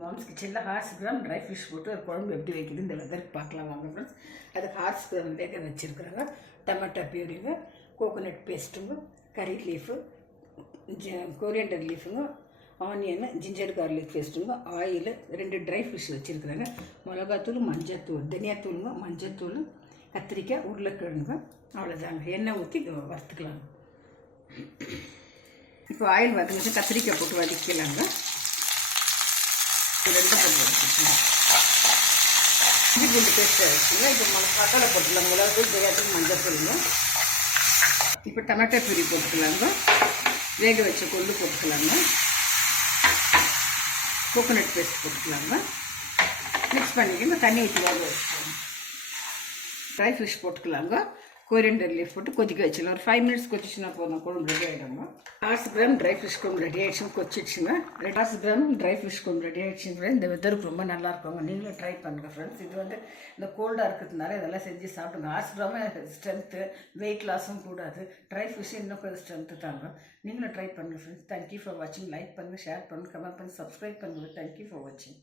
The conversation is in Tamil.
மாம்ஸ் கிச்சனில் ஹார்ஸ் கிராம் ட்ரை ஃபிஷ் போட்டு ஒரு குழம்பு எப்படி வைக்கிது இந்த வெதருக்கு பார்க்கலாம் வாங்க ஃப்ரெண்ட்ஸ். அதுக்கு ஹார்ஸ் கிராம் வேக வச்சுருக்குறாங்க. டமாட்டோ பியூரிங்க, கோகோனட் பேஸ்ட்டுங்க, கறி லீஃபு, கொரியண்டர் லீஃபுங்க, ஆனியனு, ஜிஞ்சர் கார்லிக் பேஸ்ட்டுங்க, ஆயில், 2 ட்ரை ஃபிஷ் வச்சுருக்குறாங்க. மிளகாத்தூள், மஞ்சத்தூள், தனியாத்தூளுங்க, மஞ்சத்தூள், கத்திரிக்காய், உருளைக்கிழங்குங்க. அவ்வளோதாங்க. எண்ணெய் ஊற்றி வறுத்துக்கலாங்க. இப்போ ஆயில் வதங்கிட்டு கத்திரிக்காய் போட்டு வதக்கலாங்க. 2 போட்டு வதக்கிக்கலாம். இஞ்சி பூண்டு பேஸ்ட் வச்சுங்க. இப்போ மசாலா போட்டுக்கலாம். மிளகாத்தூள், தனியாத்தூள், மஞ்சத்தூளுங்க. இப்போ டமாட்டோ பியூரி போட்டுக்கலாங்க. வேக வச்ச கொள்ளு போட்டுக்கலாங்க. கோகோனட் பேஸ்ட் போட்டுக்கலாங்க. மிக்ஸ் பண்ணிக்கணும். தண்ணி ஊற்றி வேக வச்சுக்கோங்க. ட்ரை ஃபிஷ் போட்டுக்கலாங்க. கொரியண்டர் லீஃப் போட்டு கொதிக்க வச்சிடலாம். ஒரு 5 மினிட்ஸ் கொதிச்சுன்னா போதும், குழம்பு ரெடி ஆகிடுங்க. 1/2 கிராம் ட்ரை ஃபிஷ் குழம்பு ரெடி ஆகிடுச்சுன்னு கொச்சிடுச்சுங்க. 1/2 கிராம் ட்ரை ஃபிஷ் குழம்பு ரெடி ஆகிடுச்சுன்னு இந்த வெதருக்கு ரொம்ப நல்லா இருக்குங்க. நீங்களும் ட்ரை பண்ணுங்கள் ஃப்ரெண்ட்ஸ். இது இந்த கோல்டாக இருக்கிறதுனால இதெல்லாம் செஞ்சு சாப்பிடுங்க. 1/2 கிராம் ஸ்ட்ரென்த்து, வெயிட் லாஸும் கூடாது. ட்ரை ஃபிஷ் இன்னும் கொஞ்சம் ஸ்ட்ரென்த்து தாங்க. நீங்களும் ட்ரை பண்ணுங்கள் ஃப்ரெண்ட்ஸ். தேங்க்யூ ஃபார் வாட்சிங். லைக் பண்ணுங்கள், ஷேர் பண்ணுங்கள், கமெண்ட் பண்ணுங்கள், சப்ஸ்கிரைப் பண்ணுங்கள். தேங்க்யூ ஃபார் வாட்சிங்.